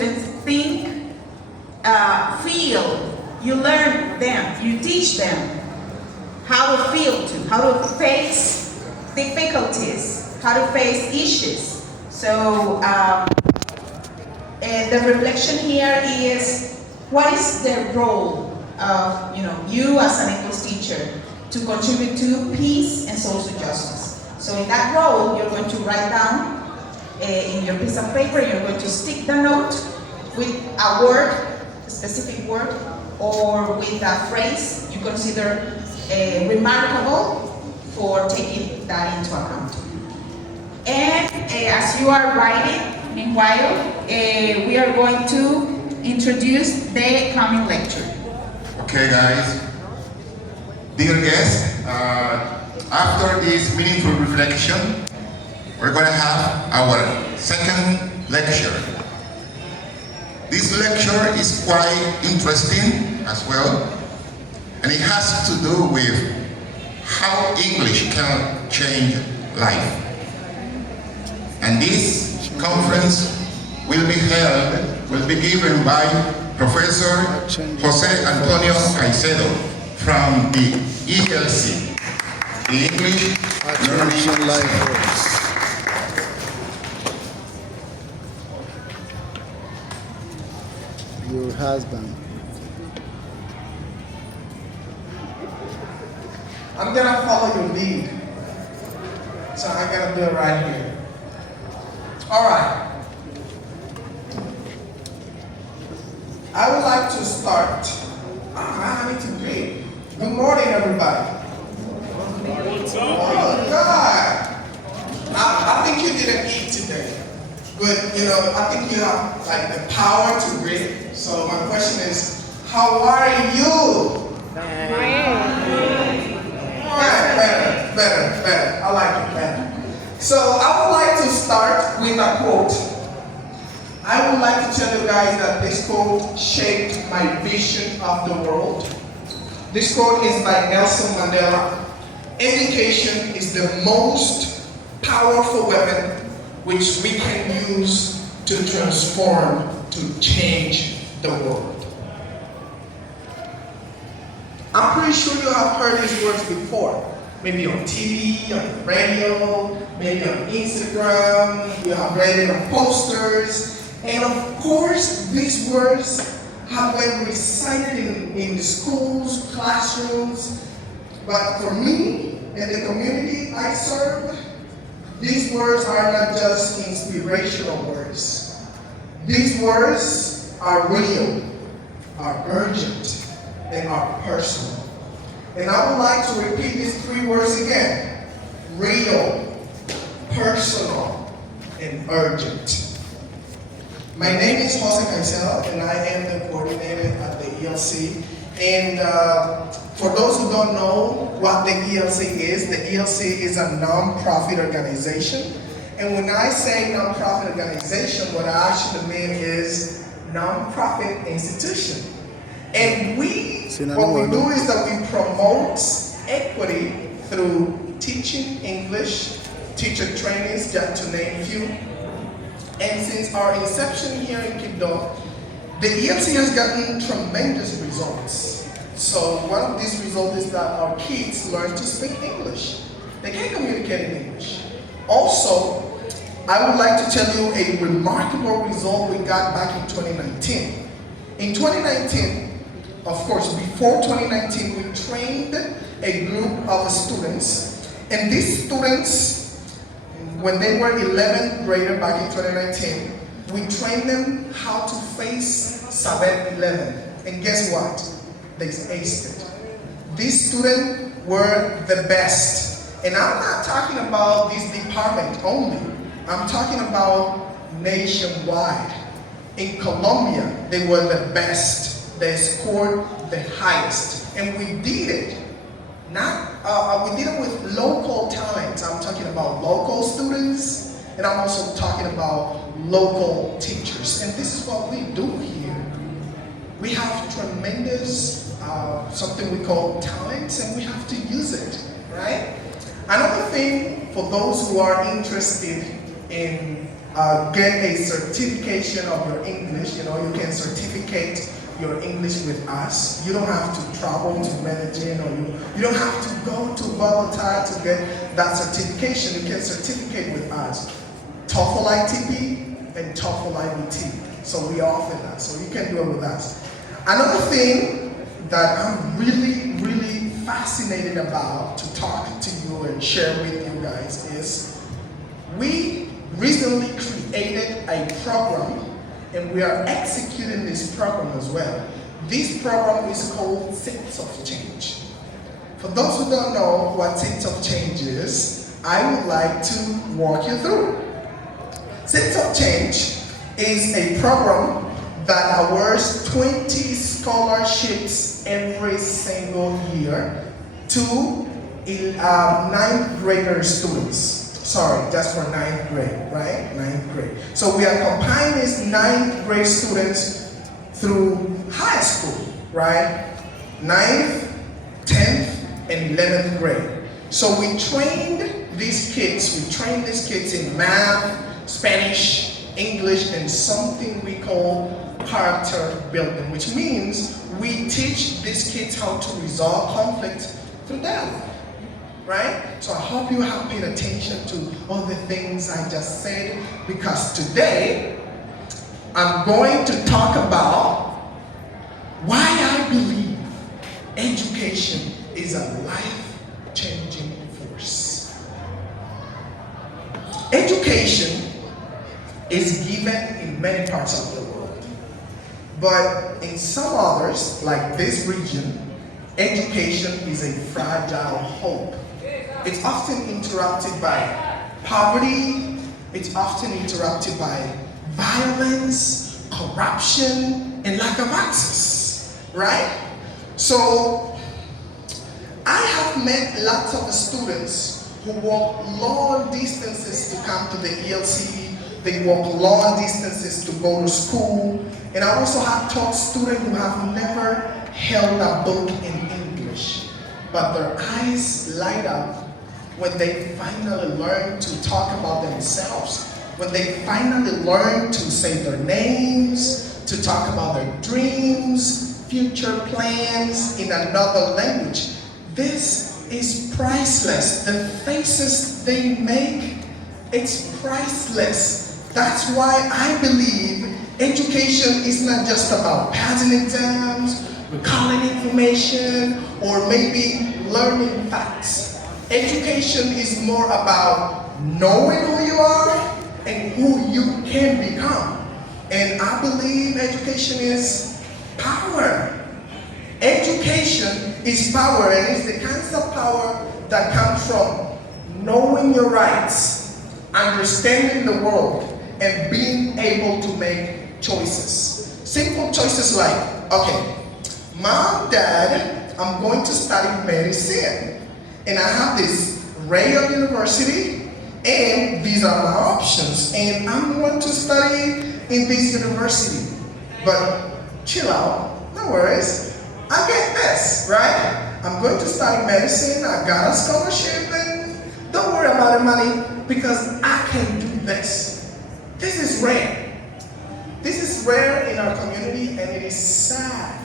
students think, feel. You learn them, you teach them how to feel, how to face difficulties, how to face issues. So the reflection here is, what is the role of you as an English teacher to contribute to peace and social justice? So in that role, you're going to write down in your piece of paper, you're going to stick the note with a word, a specific word, or with a phrase you consider remarkable for taking that into account. And as you are writing, meanwhile, we are going to introduce the coming lecture. Okay, guys. Dear guests, after this meaningful reflection, we're going to have our second lecture. This lecture is quite interesting as well, and it has to do with how English can change life. And this conference will be given by Professor Jose Antonio Caicedo from the ELC, the English Learning Life. Your husband. I'm gonna follow your lead. So I gotta do it right here. All right. I would like to start. I need to greet. Good morning, everybody. Oh, God. I think you didn't eat today. But, I think you have, like, the power to greet. So my question is, how are you? Better. I like it better. So I would like to start with a quote. I would like to tell you guys that this quote shaped my vision of the world. This quote is by Nelson Mandela. Education is the most powerful weapon which we can use to transform, to change the world. I'm pretty sure you have heard these words before. Maybe on TV, on the radio, maybe on Instagram, you have read it on posters. And of course, these words have been recited in the schools, classrooms. But for me and the community I serve, these words are not just inspirational words. These words are real, are urgent, and are personal. And I would like to repeat these three words again. Real, personal, and urgent. My name is Jose Caicedo, and I am the coordinator at the ELC. And for those who don't know what the ELC is a non-profit organization. And when I say non-profit organization, what I actually mean is non-profit institution. And what we do is that we promote equity through teaching English, teacher trainings, just to name a few. And since our inception here in Quibdó, the ELC has gotten tremendous results. So one of these results is that our kids learn to speak English. They can communicate in English. Also, I would like to tell you a remarkable result we got back in 2019. In 2019, of course, before 2019, we trained a group of students. And these students, when they were 11th grader back in 2019, we trained them how to face Saber 11. And guess what? They aced it. These students were the best. And I'm not talking about this department only. I'm talking about nationwide. In Colombia, they were the best. They scored the highest. And we did it. We did it with local talents. I'm talking about local students, and I'm also talking about local teachers. And this is what we do here. We have tremendous, something we call talents, and we have to use it, right? Another thing for those who are interested in get a certification of your English. You know, you can certificate your English with us. You don't have to travel to Medellin, or you don't have to go to Bogota to get that certification. You can certificate with us. TOEFL ITP and TOEFL IBT. So we offer that. So you can do it with us. Another thing that I'm really, really fascinated about to talk to you and share with you guys is we recently created a program, and we are executing this program as well. This program is called Seeds of Change. For those who don't know what Seeds of Change is, I would like to walk you through. Seeds of Change is a program that awards 20 scholarships every single year to 9th grader students. Sorry, just for 9th grade, right? 9th grade. So we are compiling these 9th grade students through high school, right? 9th, 10th, and 11th grade. So we trained these kids in math, Spanish, English, and something we call character building, which means we teach these kids how to resolve conflict through dialogue. Right? So I hope you have paid attention to all the things I just said, because today I'm going to talk about why I believe education is a life-changing force. Education is given in many parts of the world, but in some others, like this region, education is a fragile hope. It's often interrupted by poverty, it's often interrupted by violence, corruption, and lack of access, right? So, I have met lots of students who walk long distances to come to the ELC, they walk long distances to go to school, and I also have taught students who have never held a book in English, but their eyes light up when they finally learn to talk about themselves, when they finally learn to say their names, to talk about their dreams, future plans in another language. This is priceless. The faces they make, it's priceless. That's why I believe education is not just about passing exams, recalling information, or maybe learning facts. Education is more about knowing who you are and who you can become. And I believe education is power. Education is power, and it's the kinds of power that comes from knowing your rights, understanding the world, and being able to make choices. Simple choices like, okay, Mom, Dad, I'm going to study medicine. And I have this Yale University, and these are my options. And I'm going to study in this university. But chill out, no worries. I get this, right? I'm going to study medicine, I got a scholarship, and don't worry about the money because I can do this. This is rare. This is rare in our community, and it is sad.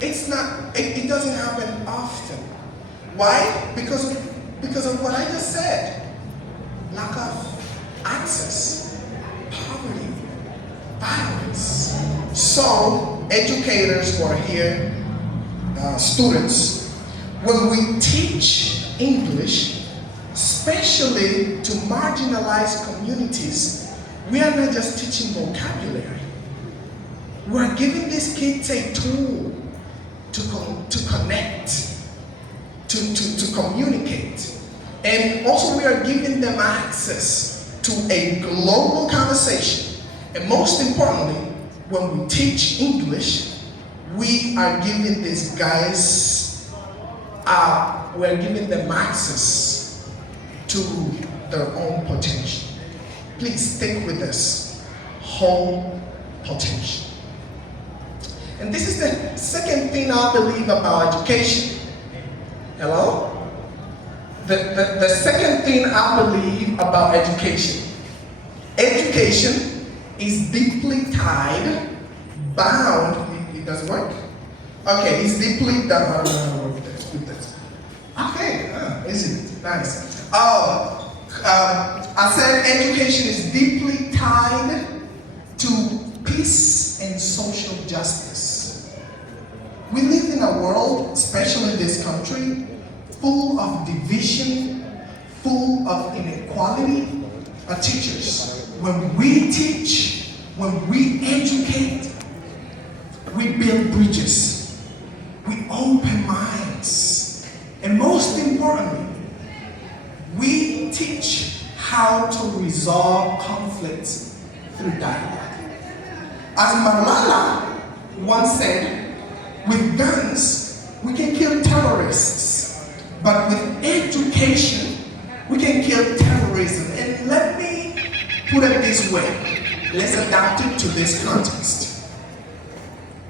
It doesn't happen often. Why? Because of what I just said. Lack of access, poverty, violence. So, educators who are here, students, when we teach English, especially to marginalized communities, we are not just teaching vocabulary. We are giving these kids a tool to connect, to communicate. And also we are giving them access to a global conversation. And most importantly, when we teach English, we are giving these guys, we're giving them access to their own potential. Please stick with us. Whole potential. And this is the second thing I believe about education. Hello? The second thing I believe about education Education is deeply tied, bound, it doesn't work? Okay, it's deeply bound, okay, easy, nice. I said education is deeply tied to peace and social justice. We live in a world, especially this country, full of division, full of inequality. Teachers, when we teach, when we educate, we build bridges, we open minds, and most importantly, we teach how to resolve conflicts through dialogue. As Malala once said, with guns, we can kill terrorists, but with education, we can kill terrorism. And let me put it this way. Let's adapt it to this context.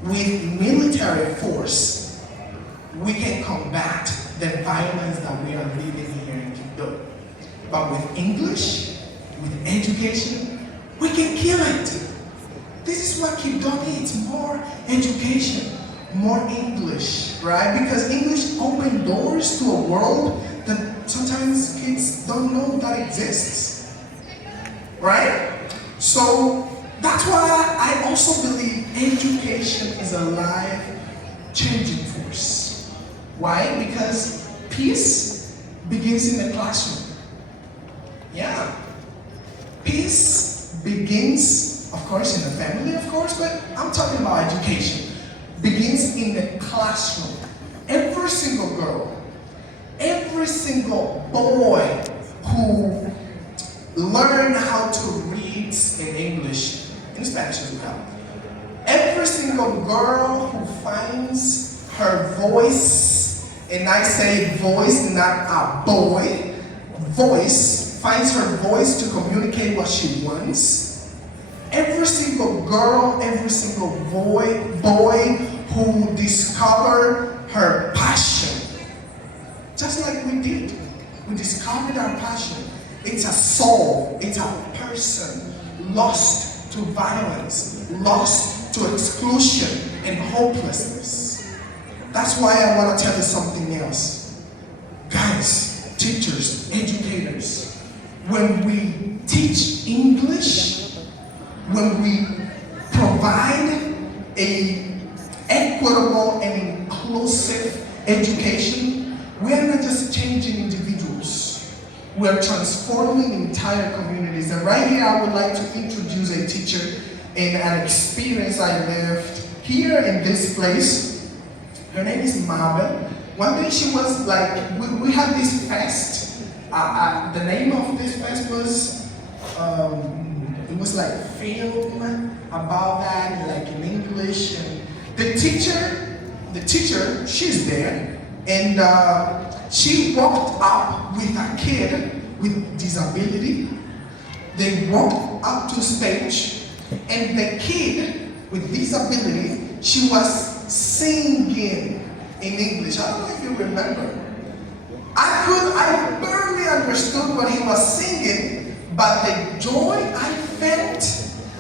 With military force, we can combat the violence that we are living here in Quito. But with English, with education, we can kill it. This is what Quito needs, more education, more English, right? Because English opens doors to a world that sometimes kids don't know that exists, right? So that's why I also believe education is a life-changing force. Why? Because peace begins in the classroom. Yeah. Peace begins, of course, in the family, of course, but I'm talking about education. Begins in the classroom. Every single girl, every single boy who learned how to read in English, in Spanish as well. Every single girl who finds her voice, and I say voice, not a boy, voice, finds her voice to communicate what she wants. Every single girl, every single boy who discovered her passion, just like we did. We discovered our passion. It's a soul, it's a person lost to violence, lost to exclusion and hopelessness. That's why I want to tell you something else. Guys, teachers, educators, when we teach English, when we provide an equitable and inclusive education, we are not just changing individuals, we are transforming entire communities. And right here, I would like to introduce a teacher and an experience I lived here in this place. Her name is Marvel. One day she was like, we had this fest. The name of this fest was, it was like film about that, like in English. And the teacher, she's there, and she walked up with a kid with disability. They walked up to stage, and the kid with disability, she was singing in English. I don't know if you remember. I barely understood what he was singing, but the joy I felt,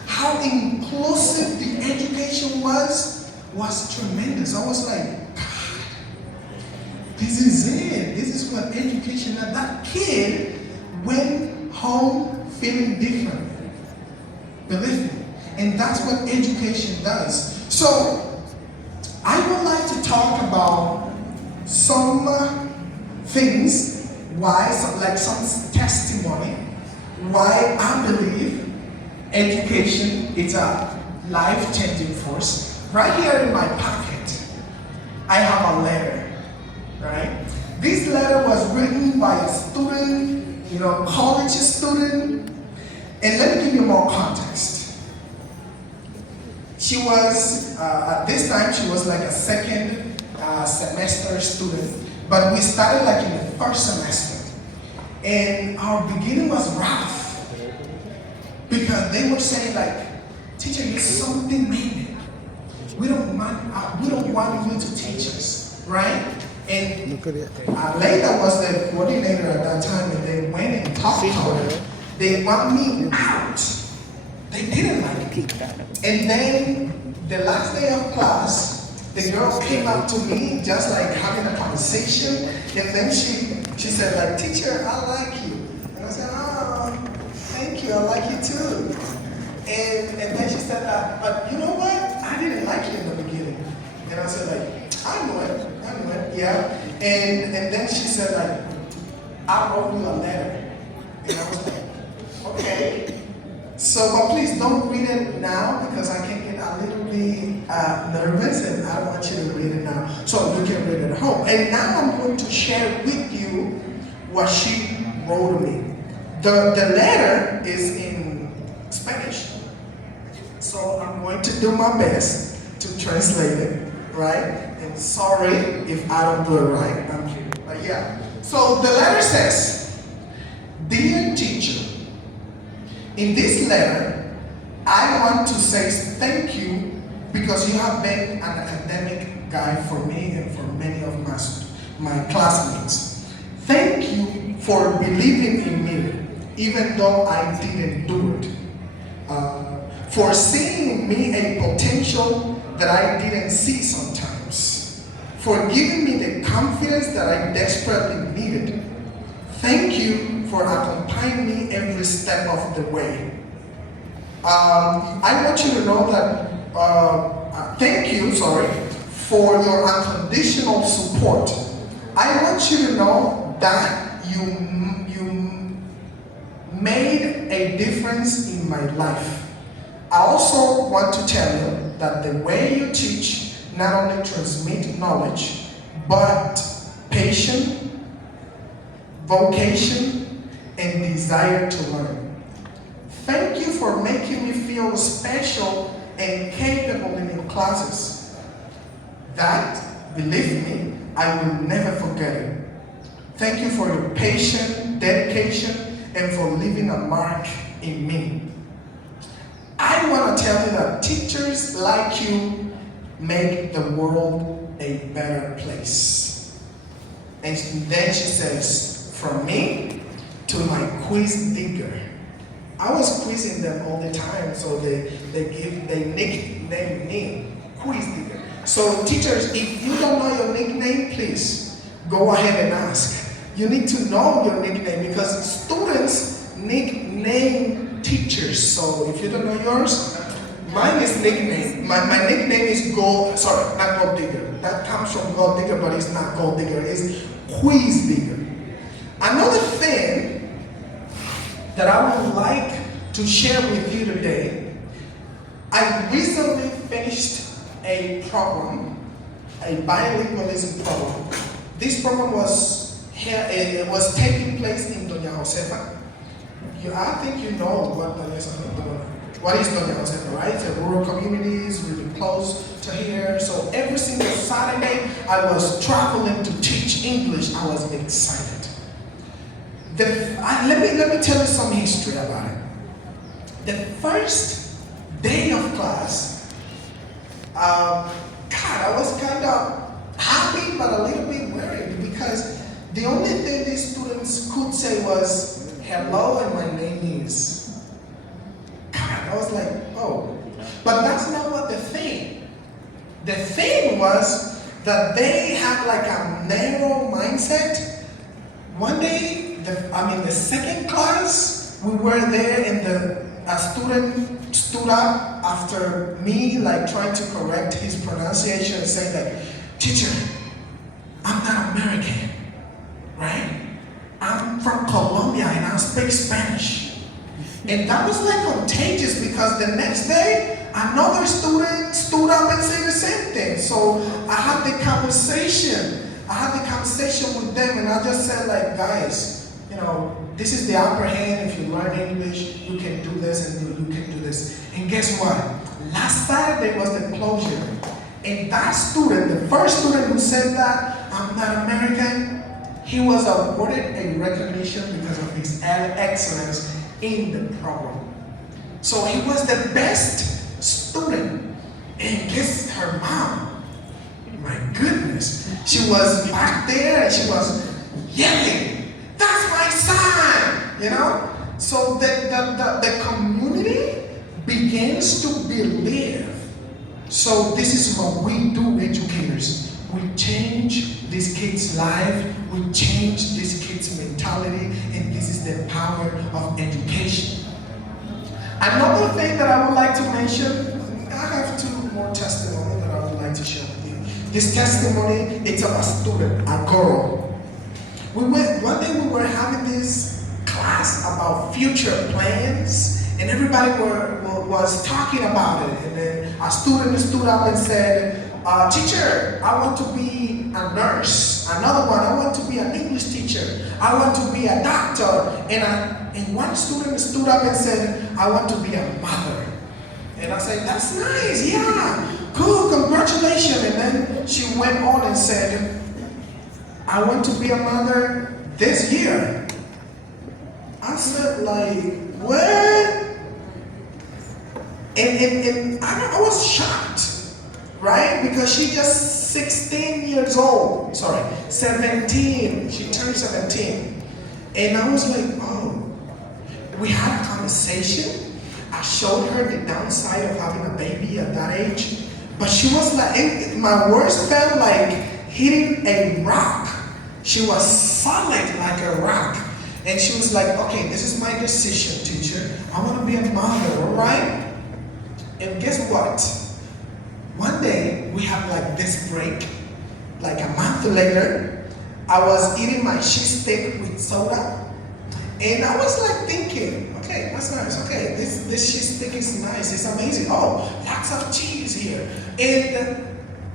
how inclusive the education was tremendous. I was like, God, this is it. This is what education is. That kid went home feeling different. Believe me. And that's what education does. So, I would like to talk about some things, some testimony, why I believe education is a life-changing force. Right here in my pocket, I have a letter, right? This letter was written by a student, college student, and let me give you more context. She was, at this time, she was like a second semester student, but we started like in the first semester. And our beginning was rough, because they were saying like, teacher, you're something maybe. We don't want you to teach us, right? And Leila was the coordinator at that time, and they went and talked to her. They want me out. They didn't like me. And then the last day of class, the girl came up to me just like having a conversation, and then she said like, teacher, I like you. And I said, oh, thank you, I like you too. And then she said that, but you know what? I didn't like you in the beginning. And I said like, I know it, yeah. And then she said like, I wrote you a letter. And I was like, okay. So, but please don't read it now because I can get a little bit nervous and I don't want you to read it now. So you can read it at home. And now I'm going to share with you what she wrote me. The letter is in Spanish. So I'm going to do my best to translate it, right? And sorry if I don't do it right. I'm kidding. But yeah. So the letter says, Dear teacher, in this letter, I want to say thank you because you have been an academic guide for me and for many of my classmates. Thank you for believing in me, even though I didn't do it. For seeing in me a potential that I didn't see sometimes. For giving me the confidence that I desperately needed. Thank you for accompanying me every step of the way. I want you to know that, thank you, for your unconditional support. I want you to know that you made a difference in my life. I also want to tell you that the way you teach not only transmits knowledge, but patience, vocation, and desire to learn. Thank you for making me feel special and capable in your classes. That, believe me, I will never forget it. Thank you for your patience, dedication, and for leaving a mark in me. I want to tell you that teachers like you make the world a better place. And then she says, from me to my quiz digger. I was quizzing them all the time, so they nicknamed me quiz digger. So teachers, if you don't know your nickname, please go ahead and ask. You need to know your nickname because students nickname teachers. So if you don't know yours, mine is nickname. My nickname is not Gold Digger. That comes from Gold Digger, but it's not Gold Digger. It's Quiz Digger. Another thing that I would like to share with you today, I recently finished a program, a bilingualism program. This program was taking place in Doña Josefa. I think you know what what is Doña Josefa, right? It's a rural community, it's really close to here. So every single Saturday, I was traveling to teach English. I was excited. Let me tell you some history about it. The first day of class, I was kind of happy but a little bit worried because the only thing these students could say was, hello and my name is. I was like, oh. But that's not what the thing. The thing was that they had like a narrow mindset. One day, the second class, we were there and a student stood up after me, like trying to correct his pronunciation and saying like, teacher, I'm not American, right? I'm from Colombia and I speak Spanish. And that was like contagious because the next day, another student stood up and said the same thing. So I had the conversation with them and I just said like, guys, this is the upper hand. If you learn English, you can do this and you can do this. And guess what? Last Saturday was the closure. And that student, the first student who said that, I'm not American, he was awarded a recognition because of his excellence in the program. So he was the best student. And guess her mom, my goodness, she was back there and she was yelling, that's my son, So the community begins to believe. So this is what we do, educators. We change these kids' life, we change these kids' mentality, and this is the power of education. Another thing that I would like to mention, I have 2 more testimonies that I would like to share with you. This testimony, it's of a student, a girl. One day we were having this class about future plans, and everybody was talking about it. And then a student stood up and said, teacher, I want to be a nurse. Another one, I want to be an English teacher. I want to be a doctor. And one student stood up and said, I want to be a mother. And I said, that's nice, yeah, cool, congratulations. And then she went on and said, I want to be a mother this year. I said, like, what? And I was shocked, right? Because she just 16 years old. Sorry, 17. She turned 17. And I was like, oh. We had a conversation. I showed her the downside of having a baby at that age. But she was like, my words felt like hitting a rock. She was solid like a rock. And she was like, okay, this is my decision, teacher. I want to be a mother, all right? And guess what? One day, we have like this break. Like a month later, I was eating my cheese steak with soda. And I was like thinking, okay, that's nice. Okay, this cheese steak is nice. It's amazing. Oh, lots of cheese here. And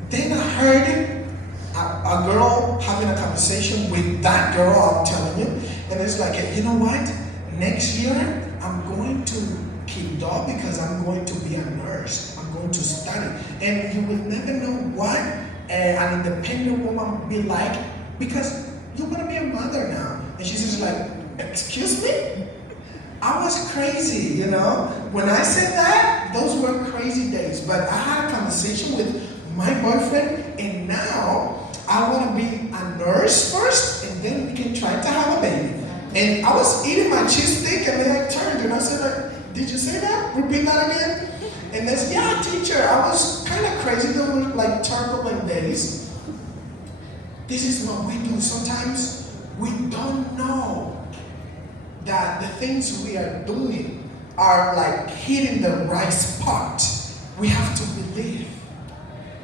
then I heard a girl having a conversation with that girl, I'm telling you. And it's like, you know what? Next year, I'm going to Kido because I'm going to be a nurse. I'm going to study. And you will never know what an independent woman will be like because you're going to be a mother now. And she's just like, excuse me? I was crazy, you know? When I said that, those were crazy days. But I had a conversation with my boyfriend, and now I want to be a nurse first, and then we can try to have a baby. And I was eating my cheese steak, and then I turned, and I said, like, did you say that? Repeat that again? And they said, yeah, teacher, I was kind of crazy. There were like turbulent days. This is what we do. Sometimes we don't know that the things we are doing are like hitting the right spot. We have to believe.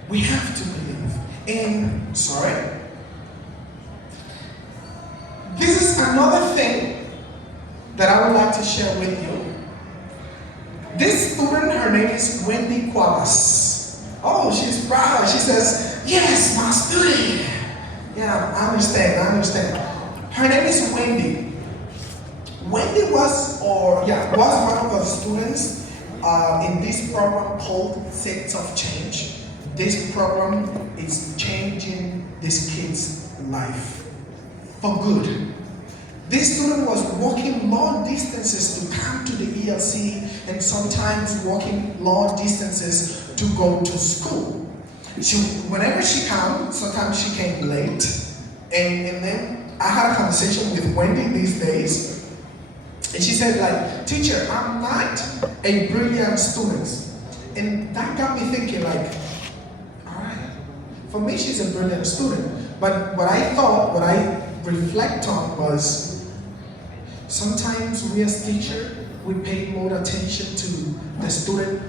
We have to believe. And, this is another thing that I would like to share with you. This student, her name is Wendy Cuevas. Oh, she's proud. She says, yes, my student. Yeah, I understand. Her name is Wendy. Wendy was one of the students in this program called Seeds of Change. This program is changing this kid's life for good. This student was walking long distances to come to the ELC and sometimes walking long distances to go to school. Whenever she came, sometimes she came late. And then I had a conversation with Wendy these days. And she said, like, teacher, I'm not a brilliant student. And that got me thinking, like, all right, for me, she's a brilliant student. But what I reflect on was, sometimes we as teachers, we pay more attention to the student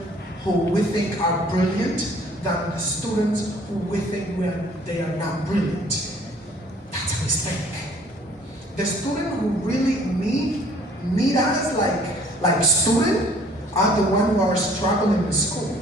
who we think are brilliant than the students who we think they are not brilliant. That's a mistake. The student who really need us like students are the ones who are struggling in school.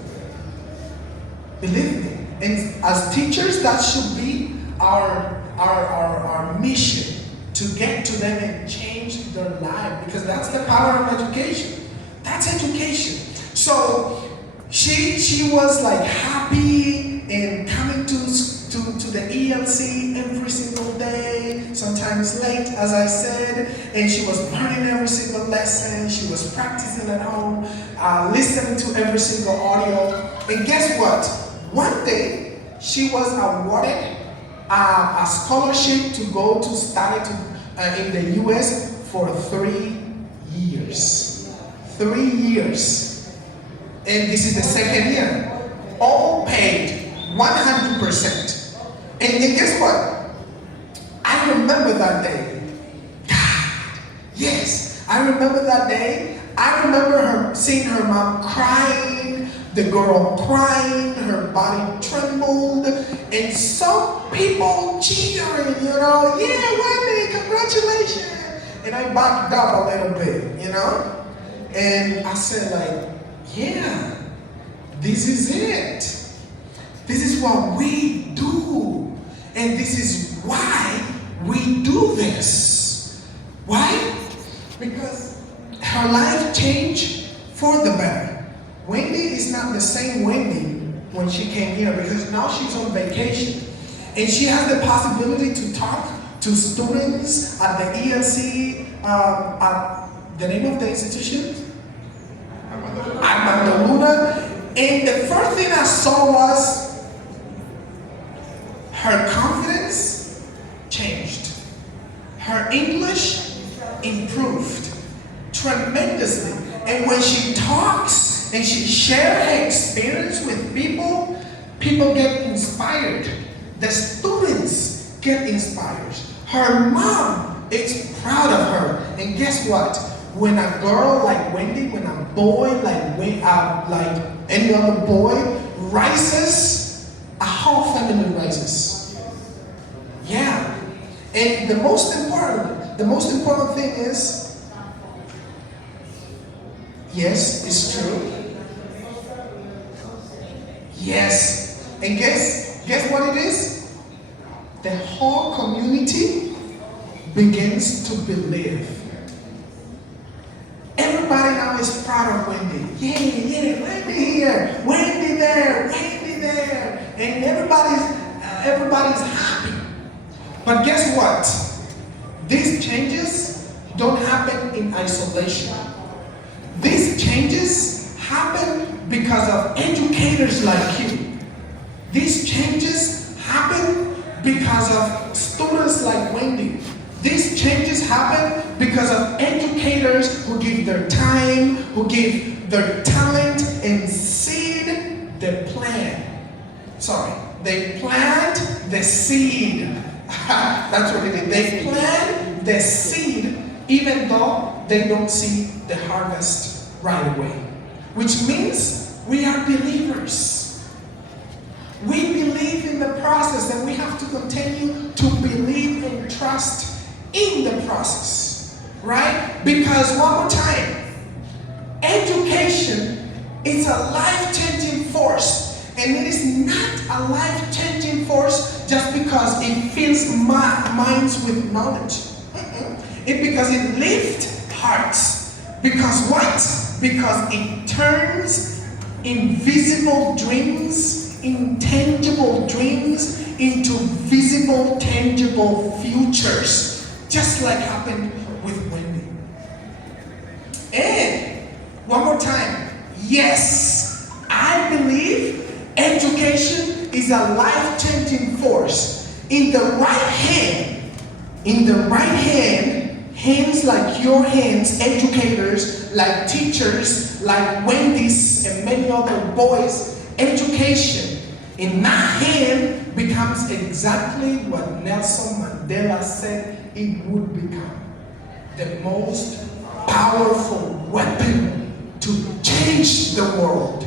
Believe me. And as teachers, that should be our mission, to get to them and change their life, because that's the power of education. That's education. So she was like happy and coming to the ELC every single day, sometimes late, as I said, and she was learning every single lesson. She was practicing at home, listening to every single audio. And guess what? One day, she was awarded a scholarship to go to study in the US for 3 years. 3 years. And this is the second year. All paid 100%. And guess what? I remember that day. God, yes, I remember that day. I remember her seeing her mom crying, the girl crying, her body trembled, and some people cheering, yeah, Wendy, congratulations. And I backed up a little bit, and I said like, yeah, this is it. This is what we do. And this is why we do this. Why? Because her life changed for the better. Wendy is not the same Wendy when she came here because now she's on vacation. And she has the possibility to talk to students at the ENC, at the name of the institution? Armando Luna. And the first thing I saw was her confidence changed. Her English improved tremendously. And when she talks and she shares her experience with people, people get inspired. The students get inspired. Her mom is proud of her. And guess what? When a girl like Wendy, when a boy like any other boy rises, a whole family rises. Yeah. And the most important thing is, yes, it's true. Yes. And guess what it is? The whole community begins to believe. Everybody now is proud of Wendy. Yeah, Wendy here, Wendy there, Wendy there. And everybody's happy. But guess what? These changes don't happen in isolation. These changes happen because of educators like you. These changes happen because of students like Wendy. These changes happen because of educators who give their time, who give their talent and seed the plant. They plant the seed. That's what it is. They plant the seed even though they don't see the harvest right away. Which means we are believers. We believe in the process and we have to continue to believe and trust in the process, right? Because one more time, education is a life-changing force, and it is not a life-changing force just because it fills minds with knowledge. It's because it lifts hearts. Because what? Because it turns invisible dreams, intangible dreams into visible, tangible futures. Just like happened with Wendy. And one more time, yes, I believe education is a life-changing force. In the right hand, hands like your hands, educators, like teachers, like Wendy's and many other boys, education in that hand becomes exactly what Nelson Mandela said it would become. The most powerful weapon to change the world.